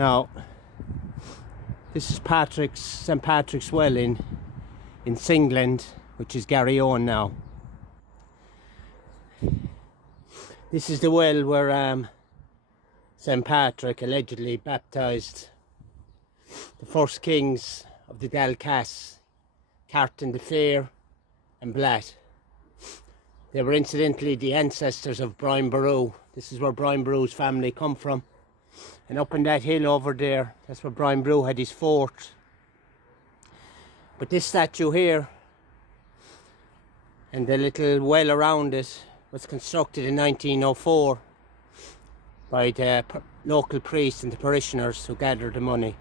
Now, this is St. Patrick's Well in Singland, which is Garryowen now. This is the well where St. Patrick allegedly baptised the first kings of the Dalcass, Carton the Fair and Blatt. They were incidentally the ancestors of Brian Boru. This is where Brian Boru's family come from. And up on that hill over there, that's where Brian Boru had his fort. But this statue here and the little well around it was constructed in 1904 by the local priests and the parishioners who gathered the money.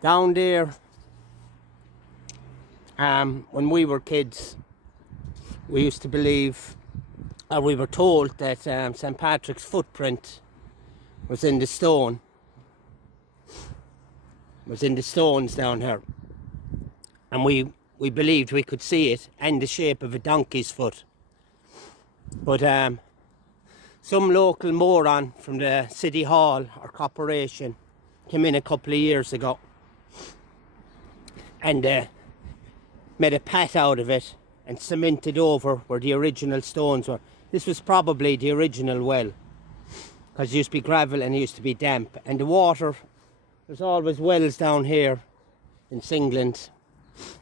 Down there, when we were kids, we used to believe, or we were told that St. Patrick's footprint was in the stone. Was in the stones down here. And we believed we could see it and the shape of a donkey's foot. But some local moron from the City Hall or Corporation came in a couple of years ago and made a path out of it and cemented over where the original stones were. This was probably the original well, because it used to be gravel and it used to be damp. And the water, there's always wells down here in Singland.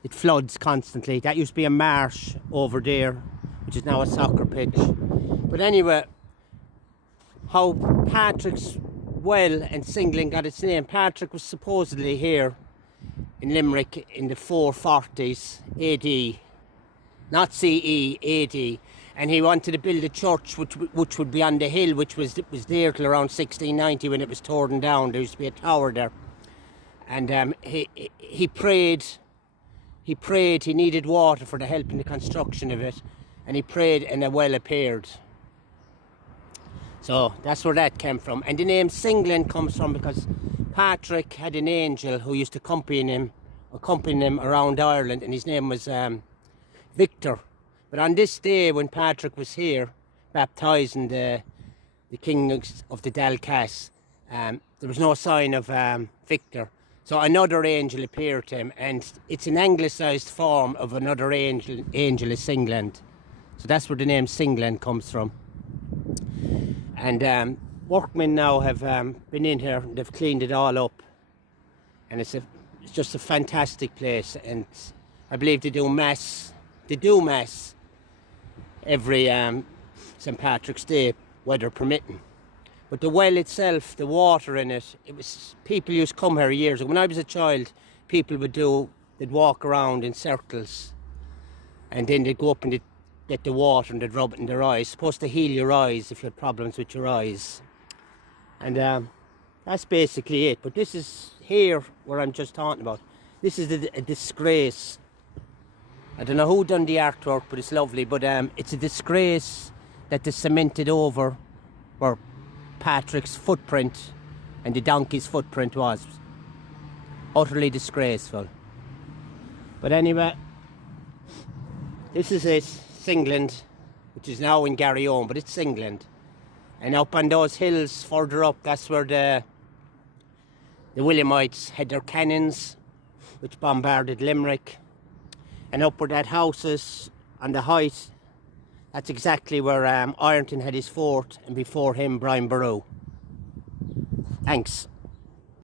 It floods constantly. That used to be a marsh over there, which is now a soccer pitch. But anyway, how Patrick's Well and Singland got its name. Patrick was supposedly here in Limerick in the 440s AD, not CE, AD, and he wanted to build a church which would be on the hill, which was there till around 1690 when it was torn down. There used to be a tower there, and he prayed. He needed water for the help in the construction of it, and he prayed, and a well appeared. So that's where that came from. And the name Singland comes from because Patrick had an angel who used to accompany him around Ireland, and his name was Victor. But on this day when Patrick was here baptising the kings of the Dalcass, there was no sign of Victor. So another angel appeared to him, and it's an anglicised form of another angel is Singland. So that's where the name Singland comes from. And workmen now have been in here and they've cleaned it all up, and it's just a fantastic place. And I believe they do mass every St. Patrick's Day, weather permitting. But the well itself, the water in it, people used to come here years ago. When I was a child, people they'd walk around in circles, and then they'd go up and they'd get the water and they'd rub it in their eyes. It's supposed to heal your eyes if you had problems with your eyes. And that's basically it. But this is here where I'm just talking about. This is a disgrace. I don't know who done the artwork, but it's lovely. But it's a disgrace that they cemented over where Patrick's footprint and the donkey's footprint was. Utterly disgraceful. But anyway, this is it, Singland, which is now in Garryowen, but it's Singland. And up on those hills further up, that's where the Williamites had their cannons, which bombarded Limerick. And up where that house is, on the height, that's exactly where Ironton had his fort, and before him, Brian Boru. Thanks.